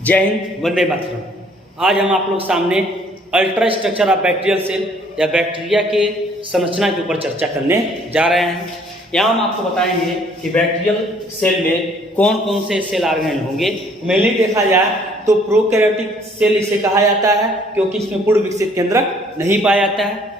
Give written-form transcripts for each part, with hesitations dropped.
जय हिंद, वंदे मातरम। आज हम आप लोग सामने ultra structure of bacterial cell या बैक्टीरिया के संरचना के ऊपर चर्चा करने जा रहे हैं। यहाँ हम आपको बताएंगे कि बैक्टीरियल सेल में कौन कौन से सेल ऑर्गेनेल होंगे। मेनली देखा जाए तो प्रोकैरियोटिक सेल इसे कहा जाता है क्योंकि इसमें पूर्ण विकसित केंद्रक नहीं पाया जाता है,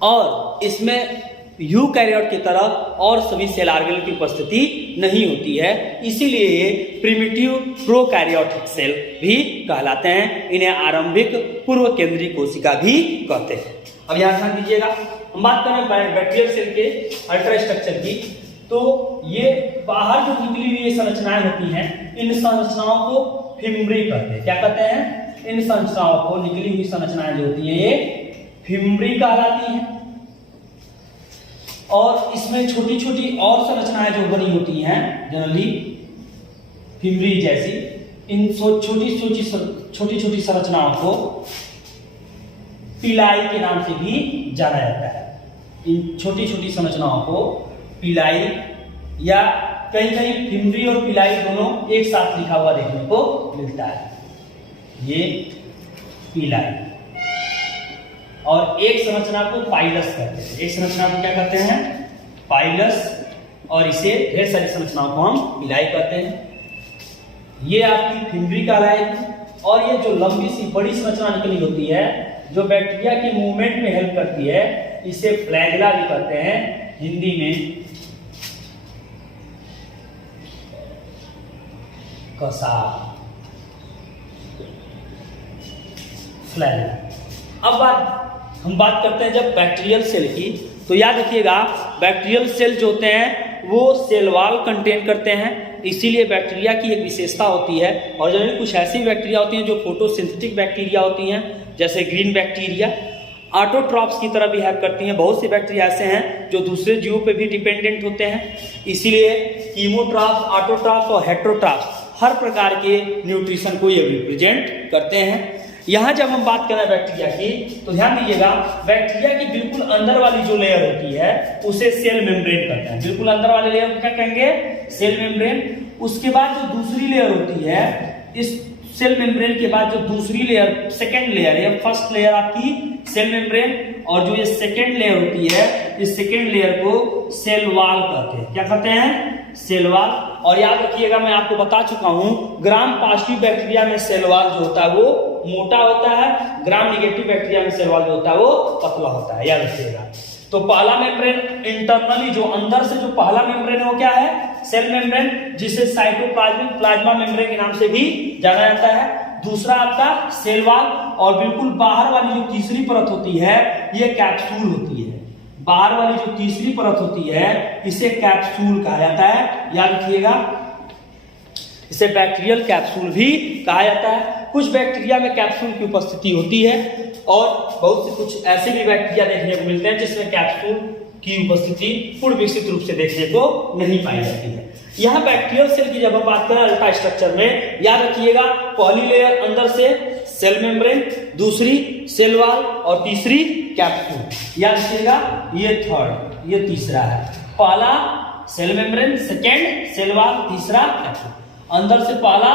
और इसमें यूकैरियोट की तरह और सभी सेल ऑर्गेनेल की उपस्थिति नहीं होती है, इसीलिए ये प्रिमिटिव प्रोकैरियोटिक सेल भी कहलाते हैं। इन्हें आरंभिक पूर्व केंद्रीय कोशिका भी कहते हैं। अब यहाँ ध्यान दीजिएगा, हम बात करें बैक्टीरियल सेल के अल्ट्रा स्ट्रक्चर की, तो ये बाहर जो निकली हुई संरचनाएं होती हैं, इन संरचनाओं को फिम्ब्री कहते हैं। क्या कहते हैं? इन संरचनाओं को, निकली हुई संरचनाएं जो होती है ये फिम्ब्री कहलाती हैं। और इसमें छोटी छोटी और संरचनाएं जो बनी होती हैं जनरली फिम्ब्री जैसी, इन छोटी छोटी संरचनाओं को पिलाई के नाम से भी जाना जाता है। इन छोटी छोटी संरचनाओं को पिलाई, या कहीं कहीं फिम्ब्री और पिलाई दोनों एक साथ लिखा हुआ देखने को मिलता है। ये पिलाई, और एक संरचना को पाइलस कहते हैं। एक संरचना को क्या कहते हैं? पाइलस, और इसे ढेर सारी संरचनाओं को हम पिलाई कहते हैं। ये आपकी फिम्ब्री कहलाएगी। और ये जो लंबी सी बड़ी संरचना निकली होती है जो बैक्टीरिया के मूवमेंट में हेल्प करती है, इसे फ्लैगेला भी कहते हैं हिंदी में कसार, फ्लैगेला। अब हम बात करते हैं जब बैक्टीरियल सेल की, तो याद रखिएगा बैक्टीरियल सेल जो होते हैं वो सेल वॉल कंटेन करते हैं, इसीलिए बैक्टीरिया की एक विशेषता होती है। और जनरली कुछ ऐसी बैक्टीरिया होती हैं जो फोटोसिंथेटिक बैक्टीरिया होती हैं, जैसे ग्रीन बैक्टीरिया, ऑटोट्रॉप्स की तरह बिहेव करती हैं। बहुत से बैक्टीरिया ऐसे हैं जो दूसरे जीवों पे भी डिपेंडेंट होते हैं, इसीलिए कीमोट्रॉप्स, ऑटोट्रॉप्स और हेटेरोट्रॉप्स हर प्रकार के न्यूट्रिशन को ये रिप्रेजेंट करते हैं। यहाँ जब हम बात करें बैक्टीरिया की, तो ध्यान दीजिएगा बैक्टीरिया की बिल्कुल अंदर वाली जो लेयर होती है उसे सेल मेम्ब्रेन कहते हैं। बिल्कुल अंदर वाले लेयर को क्या कहेंगे? Cell membrane. उसके बाद जो दूसरी लेयर होती है, इस सेल मेम्ब्रेन के बाद जो दूसरी लेयर, सेकेंड लेयर है, फर्स्ट लेयर आपकी सेल मेम्ब्रेन, और जो ये सेकेंड लेयर होती है, इस सेकेंड लेयर को सेल वॉल कहते हैं। क्या कहते हैं? Cell wall. और याद रखिएगा, मैं आपको बता चुका हूं, ग्राम पॉजिटिव बैक्टीरिया में सेल वॉल जो होता है वो मोटा होता है, ग्राम निगेटिव बैक्टीरिया में सेल वॉल जो होता है वो पतला होता है, याद रखिएगा। तो पहला मेम्ब्रेन इंटरनली जो अंदर से जो पहला मेम्ब्रेन है वो क्या है? सेल मेम्ब्रेन, जिसे साइटोप्लाज्मिक प्लाज्मा मेम्ब्रेन के नाम से भी जाना जाता है। दूसरा आपका सेल वॉल, और बिल्कुल बाहर वाली जो तीसरी परत होती है ये कैप्सूल होती है। बाहर वाली जो तीसरी परत होती है इसे कैप्सूल कहा जाता है, याद रखिएगा। इसे बैक्टीरियल कैप्सूल भी कहा जाता है। कुछ बैक्टीरिया में कैप्सूल की उपस्थिति होती है, और बहुत से कुछ ऐसे भी बैक्टीरिया देखने को मिलते हैं जिसमें कैप्सूल की उपस्थिति पूर्ण विकसित रूप से देखने को नहीं पाई जाती है। यहाँ बैक्टीरियल सेल की जब हम बात करें अल्ट्रा स्ट्रक्चर में, याद रखिएगा पहली लेयर अंदर से सेल मेम्ब्रेन, दूसरी सेल वॉल, और तीसरी कैप्सूल। याद रखिएगा ये थर्ड, ये तीसरा है। पहला cell membrane, second cell wall, तीसरा कैप्सूल। अंदर से पहला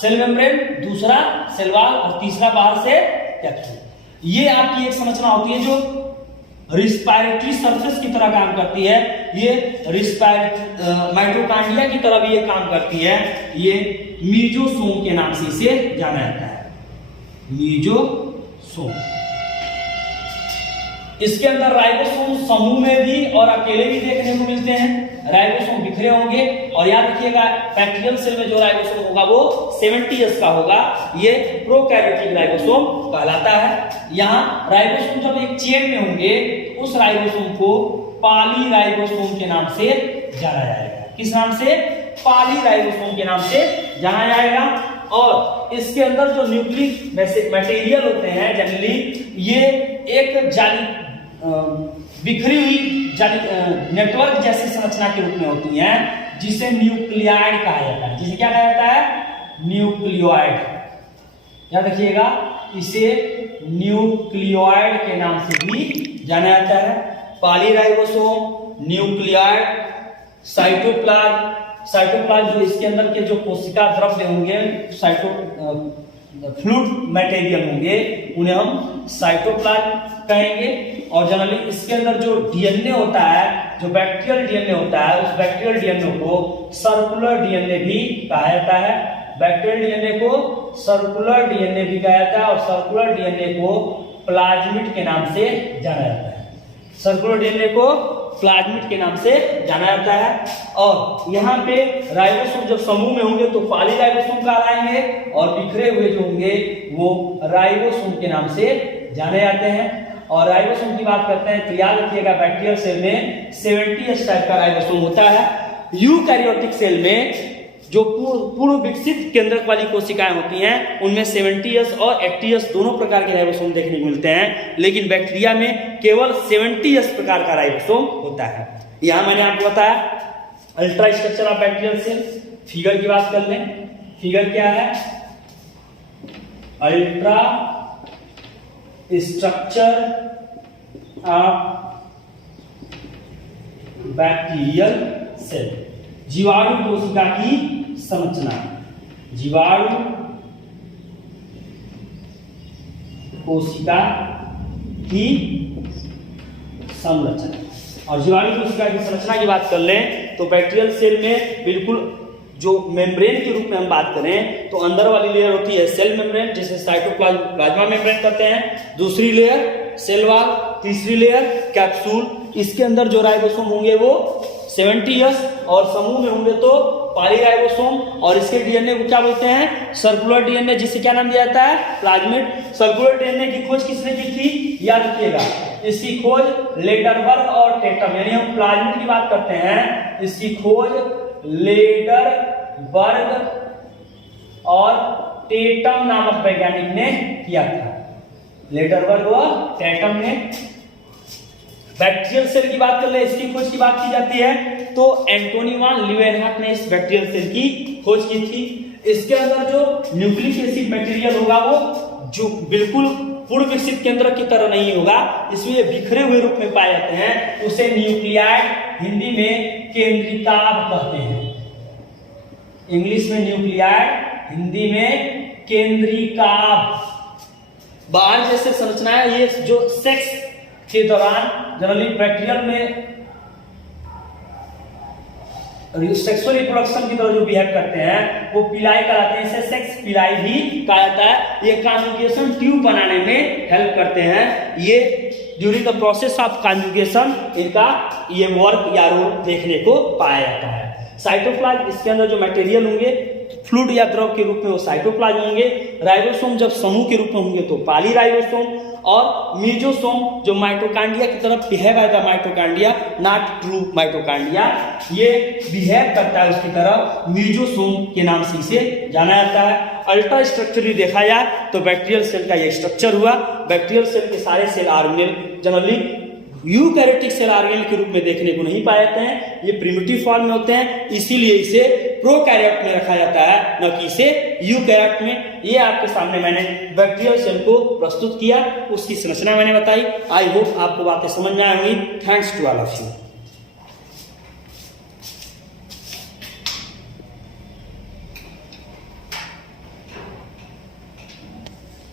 सेल मेम्ब्रेन, दूसरा सेल वॉल, और तीसरा बाहर से कैप्सूल। ये आपकी एक संरचना होती है जो रिस्पायरेटरी सरफेस की तरह काम करती है। ये माइटोकॉन्ड्रिया की तरह भी ये काम करती है। ये मीजोसोम के नाम से इसे जाना जाता है, मीजोसोम। इसके अंदर राइबोसोम समूह में भी और अकेले भी देखने को मिलते हैं। राइबोसोम बिखरे होंगे, और याद रखिएगा बैक्टीरियल सेल में जो राइबोसोम होगा वो 70S का होगा। ये प्रोकैरियोटिक राइबोसोम कहलाता है। यहाँ राइबोसोम जब एक चेन में होंगे तो उस राइबोसोम को पॉलीराइबोसोम के नाम से जाना जाएगा। किस नाम से? पॉलीराइबोसोम के नाम से जाना जाएगा। और इसके अंदर जो न्यूक्लिक मटेरियल होते हैं जनरली, ये एक जाली बिखरी हुई जाली नेटवर्क जैसी संरचना के रूप में होती हैं, जिसे न्यूक्लियाइड कहा जाता है। जिसे क्या कहा जाता है? न्यूक्लियोइड। याद रखिएगा, इसे न्यूक्लियोइड के नाम से भी जाना जाता है। पॉलीराइबोसोम, न्यूक्लियाइड, साइटोप्लाज्म, साइटोप्लाज्म जो इसके अंदर के जो कोशिका द्रव्य होंगे, फ्लूइड मटेरियल होंगे, उन्हें हम साइटोप्लाज्म कहेंगे। और जनरली इसके अंदर जो डीएनए होता है, जो बैक्टीरियल डीएनए होता है, उस बैक्टीरियल डीएनए को सर्कुलर डीएनए भी कहा जाता है। बैक्टीरियल डीएनए को सर्कुलर डीएनए भी कहा जाता है और सर्कुलर डीएनए को प्लाज्मिड के नाम से जाना जाता है। सर्कुलर डीएनए को प्लाज्मिड के नाम से जाना जाता है। और यहाँ पे राइबोसोम जब समूह में होंगे तो पॉलीराइबोसोम कहलाएंगे और बिखरे हुए जो होंगे वो राइबोसोम के नाम से जाने जाते हैं। और राइबोसोम की बात करते हैं तो याद रखिएगा बैक्टीरियल सेल में 70S टाइप का राइबोसोम होता है। यूकैरियोटिक सेल में जो पूर्ण विकसित केंद्रक वाली कोशिकाएं होती हैं उनमें 70S और 80S दोनों प्रकार के राइबोसोम देखने को मिलते हैं, लेकिन बैक्टीरिया में केवल 70S प्रकार का राइबोसोम होता है। यहां मैंने आपको बताया ultra structure of bacterial cell. Figure की बात कर लें, फिगर क्या है? Ultra structure of bacterial cell, जीवाणु कोशिका की संरचना, जीवाणु कोशिका की संरचना। और जीवाणु कोशिका की संरचना की बात कर लें तो बैक्टीरियल सेल में बिल्कुल जो मेम्ब्रेन के रूप में हम बात करें तो अंदर वाली लेयर होती है सेल मेम्ब्रेन, जिसे साइटोप्लाज्म प्लाज्मा मेम्ब्रेन कहते हैं। दूसरी लेयर सेल वॉल, तीसरी लेयर कैप्सूल। इसके अंदर जो राइबोसोम होंगे वो 70S और समूह में होंगे तो पॉलीराइबोसोम। और इसके डीएनए को क्या बोलते हैं? सर्कुलर डीएनए, जिसे क्या नाम दिया जाता है? प्लाज्मिड। सर्कुलर डीएनए की खोज किसने की थी? याद रखिएगा, इसकी खोज लेडरबर्ग और टेटम, यानी हम प्लाज्मिड की बात करते हैं, इसकी खोज लेडरबर्ग और टेटम नामक वैज्ञानिक ने किया था। लेडरबर्ग और टेटम ने। बैक्टीरियल सेल की बात कर ले, इसकी खोज की बात की जाती है तो एंटोनी वान लीeuwenhoek ने इस बैक्टीरियल सेल की खोज की थी। इसके अंदर जो न्यूक्लिक एसिड मटेरियल होगा वो जो बिल्कुल पूर्ण विकसित केंद्र की तरह नहीं होगा, इसलिए बिखरे हुए रूप में पाए जाते हैं, उसे न्यूक्लियाइड, हिंदी में केंद्रिकाभ कहते हैं। इंग्लिश में न्यूक्लियाइड, हिंदी में केंद्रिकाभ। बाहर जैसे संरचनाएं, ये जो सेक्स के दौरान जनरली बैक्टीरियल में सेक्सुअल रिप्रोडक्शन की तरह जो बिहेव करते हैं वो पिलाई कहलाते हैं, इसे सेक्स पिलाई भी कहा जाता है। ये कॉन्जुगेशन ट्यूब बनाने में हेल्प करते हैं। ये during the process of conjugation इनका ये वर्क या रोल देखने को पाया जाता है। साइटोप्लाज्म, इसके अंदर जो मटेरियल होंगे फ्लूइड या द्रव के रूप में वो साइटोप्लाज्म होंगे। राइबोसोम जब समूह के रूप में होंगे तो पॉलीराइबोसोम। और मीजोसोम जो माइटोकांड्रिया की तरफ behave as the mitochondria, not true mitochondria, ये बिहेव करता है उसकी तरफ, मीजोसोम के नाम से इसे जाना जाता है। अल्ट्रा स्ट्रक्चरली देखा जाए तो बैक्टीरियल सेल का ये स्ट्रक्चर हुआ। बैक्टीरियल सेल के सारे cell organelle generally eukaryotic cell organelle के रूप में देखने को नहीं पाए जाते हैं, ये प्रिमिटिव फॉर्म में होते हैं, इसीलिए इसे प्रोकैरियोट में रखा जाता है, न कि इसे यूकैरियोट में। ये आपके सामने मैंने बैक्टीरियल सेल को प्रस्तुत किया, उसकी संरचना मैंने बताई। आई होप आपको बातें समझ में आई होंगी। Thanks to all of you.